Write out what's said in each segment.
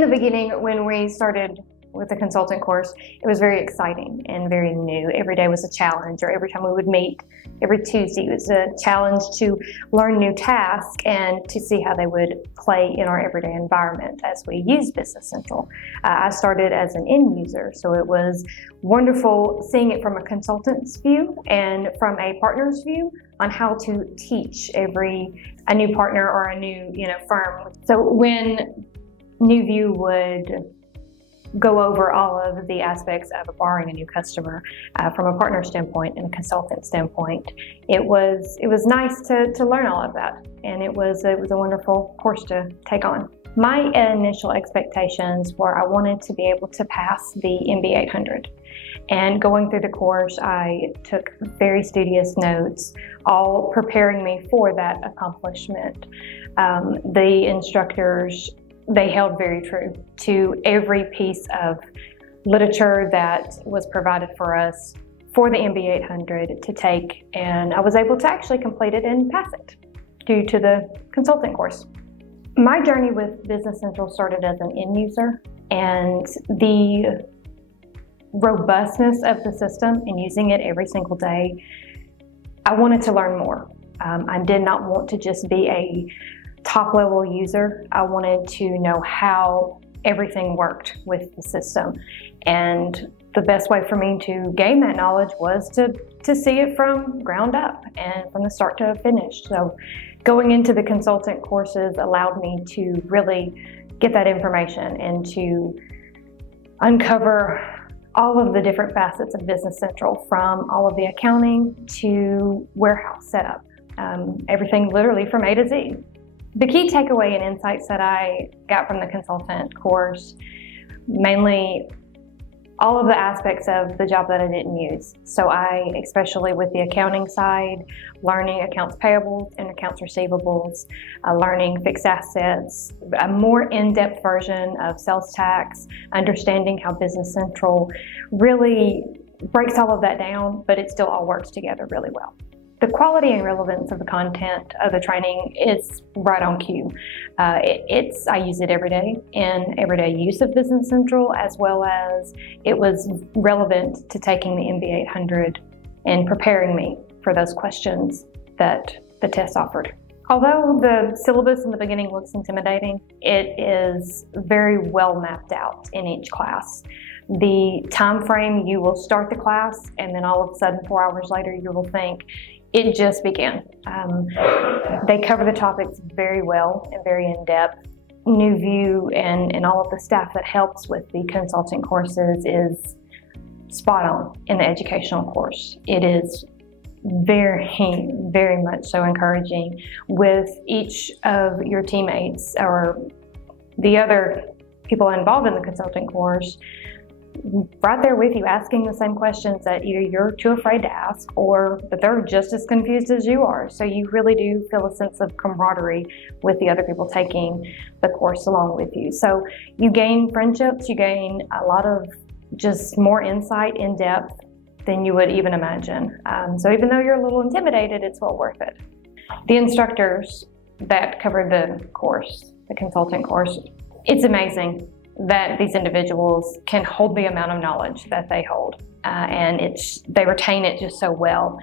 In the beginning, when we started with the consultant course, it was very exciting and very new. Every day was a challenge, or every time we would meet, every Tuesday was a challenge to learn new tasks and to see how they would play in our everyday environment as we used Business Central. I started as an end user, so it was wonderful seeing it from a consultant's view and from a partner's view on how to teach a new partner or a new firm. So when New View would go over all of the aspects of acquiring a new customer from a partner standpoint and a consultant standpoint, it was nice to learn all of that, and it was a wonderful course to take on. My initial expectations were I wanted to be able to pass the MB 800, and going through the course I took very studious notes, all preparing me for that accomplishment. The instructors, they held very true to every piece of literature that was provided for us for the MB 800 to take, and I was able to actually complete it and pass it due to the consulting course. My journey with Business Central started as an end user, and the robustness of the system and using it every single day, I wanted to learn more. I did not want to just be a top-level user. I wanted to know how everything worked with the system, and the best way for me to gain that knowledge was to see it from ground up and from the start to finish. So going into the consultant courses allowed me to really get that information and to uncover all of the different facets of Business Central, from all of the accounting to warehouse setup, everything literally from A to Z. The key takeaway and insights that I got from the consultant course, mainly all of the aspects of the job that I didn't use. So especially with the accounting side, learning accounts payables and accounts receivables, learning fixed assets, a more in-depth version of sales tax, understanding how Business Central really breaks all of that down, but it still all works together really well. The quality and relevance of the content of the training is right on cue. I use it every day in everyday use of Business Central, as well as it was relevant to taking the MB 800 and preparing me for those questions that the test offered. Although the syllabus in the beginning looks intimidating, it is very well mapped out in each class. The time frame, you will start the class and then all of a sudden 4 hours later you will think, it just began. They cover the topics very well and very in-depth. New View and all of the staff that helps with the consulting courses is spot on in the educational course. It is very, very much so encouraging with each of your teammates or the other people involved in the consulting course right there with you, asking the same questions that either you're too afraid to ask or that they're just as confused as you are. So you really do feel a sense of camaraderie with the other people taking the course along with you. So you gain friendships, you gain a lot of just more insight in depth than you would even imagine. So even though you're a little intimidated, it's well worth it. The instructors that covered the course, the consulting course, it's amazing that these individuals can hold the amount of knowledge that they hold, and they retain it just so well.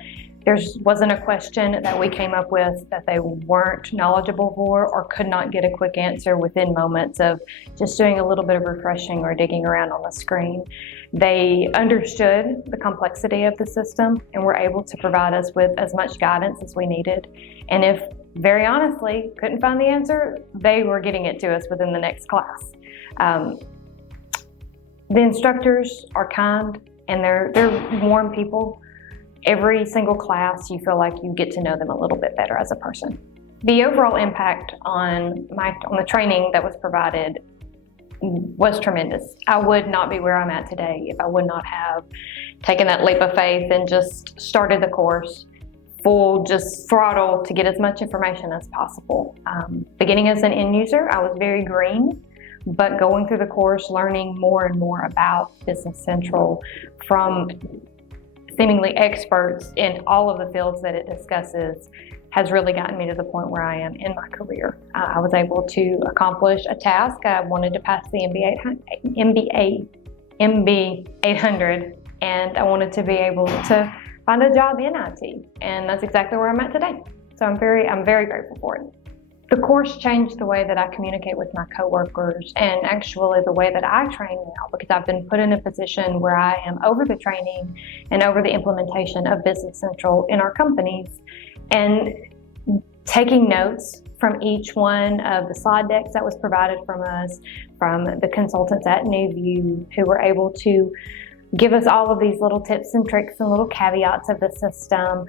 There wasn't a question that we came up with that they weren't knowledgeable for or could not get a quick answer within moments of just doing a little bit of refreshing or digging around on the screen. They understood the complexity of the system and were able to provide us with as much guidance as we needed. And if, very honestly, couldn't find the answer, they were getting it to us within the next class. The instructors are kind and they're warm people. Every single class, you feel like you get to know them a little bit better as a person. The overall impact on the training that was provided was tremendous. I would not be where I'm at today if I would not have taken that leap of faith and just started the course full, just throttle to get as much information as possible. Beginning as an end user, I was very green, but going through the course, learning more and more about Business Central from seemingly experts in all of the fields that it discusses has really gotten me to the point where I am in my career. I was able to accomplish a task. I wanted to pass the MB 800, and I wanted to be able to find a job in IT, and that's exactly where I'm at today. So I'm very grateful for it. The course changed the way that I communicate with my coworkers, and actually the way that I train now, because I've been put in a position where I am over the training and over the implementation of Business Central in our companies, and taking notes from each one of the slide decks that was provided from us, from the consultants at NewView, who were able to give us all of these little tips and tricks and little caveats of the system.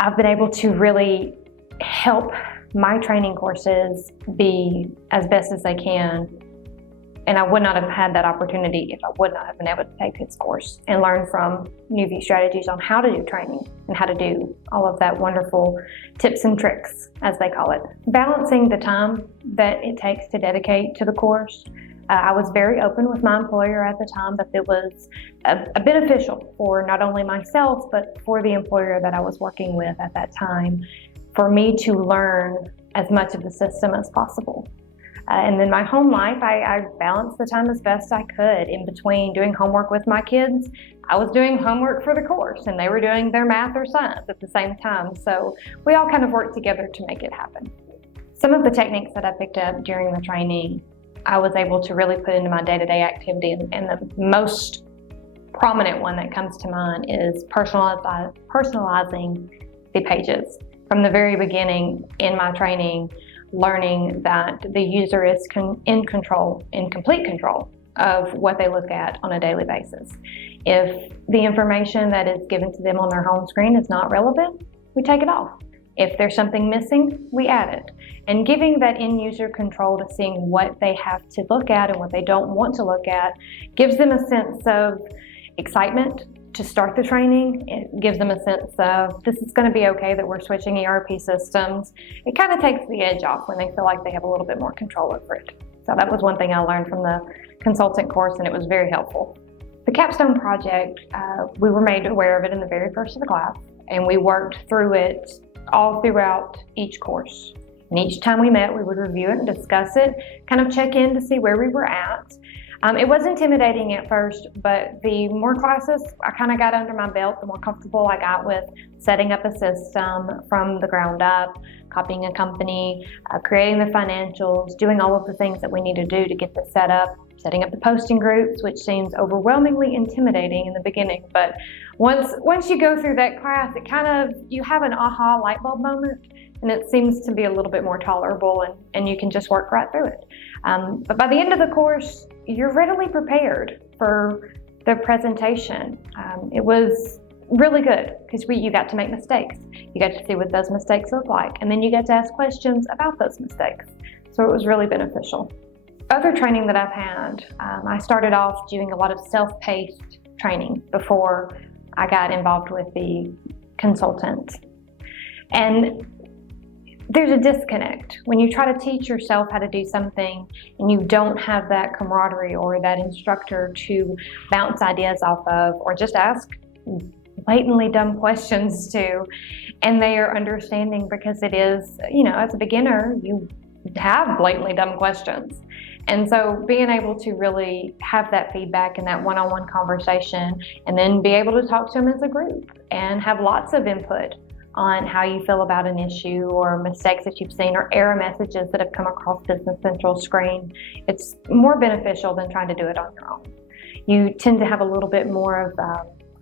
I've been able to really help my training courses be as best as they can. And I would not have had that opportunity if I would not have been able to take this course and learn from NewView strategies on how to do training and how to do all of that wonderful tips and tricks, as they call it. Balancing the time that it takes to dedicate to the course. I was very open with my employer at the time that it was beneficial for not only myself, but for the employer that I was working with at that time, for me to learn as much of the system as possible. And then my home life, I balanced the time as best I could. In between doing homework with my kids, I was doing homework for the course, and they were doing their math or science at the same time. So we all kind of worked together to make it happen. Some of the techniques that I picked up during the training, I was able to really put into my day-to-day activity, and the most prominent one that comes to mind is personalizing the pages. From the very beginning in my training, learning that the user is in complete control of what they look at on a daily basis. If the information that is given to them on their home screen is not relevant, we take it off. If there's something missing, we add it. And giving that end user control to seeing what they have to look at and what they don't want to look at gives them a sense of excitement to start the training. It gives them a sense of this is going to be okay that we're switching ERP systems. It kind of takes the edge off when they feel like they have a little bit more control over it. So that was one thing I learned from the consultant course, and it was very helpful. The capstone project, we were made aware of it in the very first of the class, and we worked through it all throughout each course. And each time we met, we would review it and discuss it, kind of check in to see where we were at. It was intimidating at first, but the more classes I kind of got under my belt, the more comfortable I got with setting up a system from the ground up, copying a company, creating the financials, doing all of the things that we need to do to get this set up, setting up the posting groups, which seems overwhelmingly intimidating in the beginning. But once you go through that class, you have an aha light bulb moment, and it seems to be a little bit more tolerable, and you can just work right through it. But by the end of the course, you're readily prepared for the presentation. It was really good because you got to make mistakes. You got to see what those mistakes look like, and then you get to ask questions about those mistakes. So it was really beneficial. Other training that I've had, I started off doing a lot of self-paced training before I got involved with the consultant. And there's a disconnect when you try to teach yourself how to do something and you don't have that camaraderie or that instructor to bounce ideas off of, or just ask blatantly dumb questions to, and they are understanding, because it is, as a beginner, you have blatantly dumb questions. And so being able to really have that feedback and that one-on-one conversation, and then be able to talk to them as a group and have lots of input on how you feel about an issue or mistakes that you've seen or error messages that have come across Business Central's screen. It's more beneficial than trying to do it on your own. You tend to have a little bit more of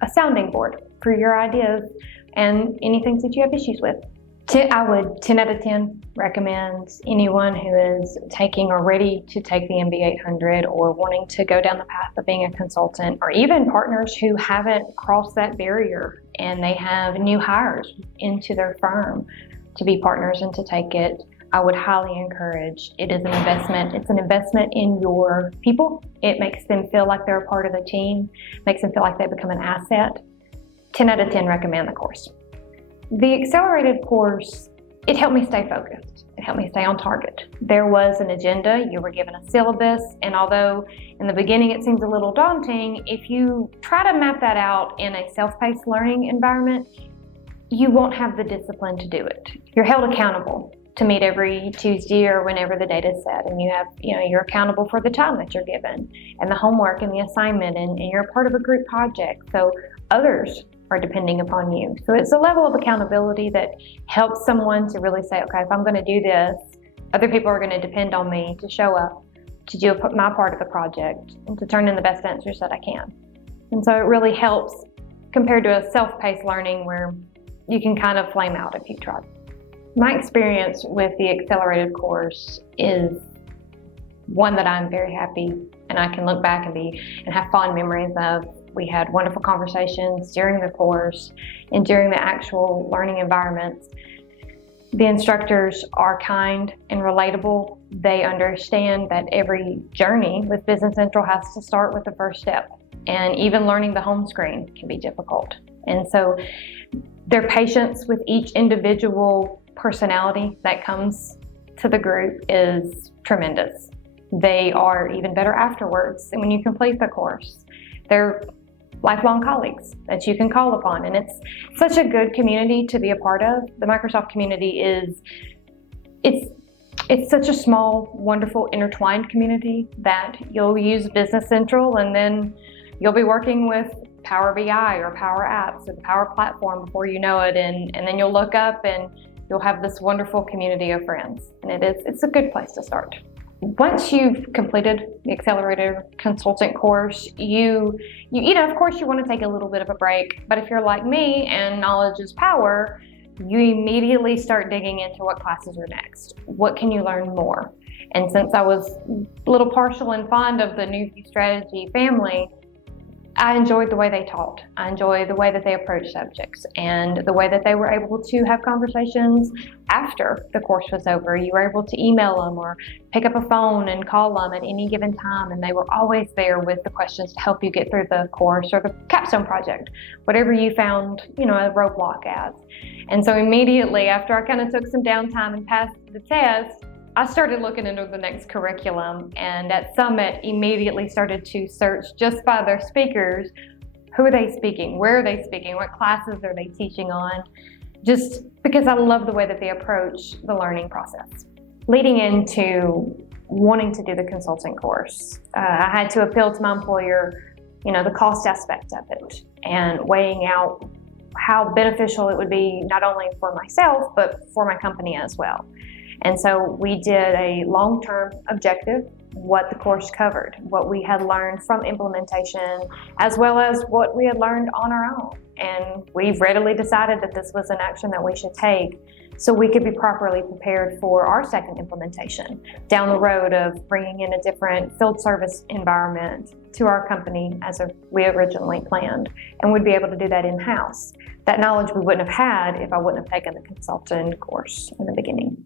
a sounding board for your ideas and any things that you have issues with. I would 10 out of 10 recommend anyone who is taking or ready to take the MB 800 or wanting to go down the path of being a consultant, or even partners who haven't crossed that barrier and they have new hires into their firm to be partners and to take it. I would highly encourage. It is an investment. It's an investment in your people. It makes them feel like they're a part of the team, makes them feel like they become an asset. 10 out of 10 recommend the course. The accelerated course, it helped me stay focused. It helped me stay on target. There was an agenda, you were given a syllabus, and although in the beginning it seems a little daunting, if you try to map that out in a self-paced learning environment, you won't have the discipline to do it. You're held accountable to meet every Tuesday or whenever the date is set, and you're accountable for the time that you're given and the homework and the assignment, and you're a part of a group project, so others are depending upon you. So it's a level of accountability that helps someone to really say, okay, if I'm going to do this, other people are going to depend on me to show up, to do my part of the project, and to turn in the best answers that I can. And so it really helps compared to a self-paced learning where you can kind of flame out if you've tried. My experience with the Accelerated course is one that I'm very happy and I can look back and have fond memories of. We had wonderful conversations during the course and during the actual learning environments. The instructors are kind and relatable. They understand that every journey with Business Central has to start with the first step, and even learning the home screen can be difficult. And so their patience with each individual personality that comes to the group is tremendous. They are even better afterwards, and when you complete the course, they're lifelong colleagues that you can call upon, and it's such a good community to be a part of. The Microsoft community it's such a small, wonderful, intertwined community that you'll use Business Central and then you'll be working with Power BI or Power Apps or the Power Platform before you know it, and then you'll look up and you'll have this wonderful community of friends, and it's a good place to start. Once you've completed the Accelerator consultant course, of course you want to take a little bit of a break, but if you're like me and knowledge is power, you immediately start digging into what classes are next. What can you learn more? And since I was a little partial and fond of the New View Strategy family, I enjoyed the way they taught. I enjoyed the way that they approached subjects and the way that they were able to have conversations after the course was over. You were able to email them or pick up a phone and call them at any given time, and they were always there with the questions to help you get through the course or the capstone project, whatever you found, a roadblock as. And so immediately after I kind of took some downtime and passed the test, I started looking into the next curriculum, and at Summit immediately started to search just by their speakers. Who are they speaking? Where are they speaking? What classes are they teaching on? Just because I love the way that they approach the learning process. Leading into wanting to do the consulting course, I had to appeal to my employer, the cost aspect of it and weighing out how beneficial it would be not only for myself, but for my company as well. And so we did a long-term objective, what the course covered, what we had learned from implementation, as well as what we had learned on our own. And we readily decided that this was an action that we should take so we could be properly prepared for our second implementation down the road of bringing in a different field service environment to our company as we originally planned, and we'd be able to do that in-house. That knowledge we wouldn't have had if I wouldn't have taken the consultant course in the beginning.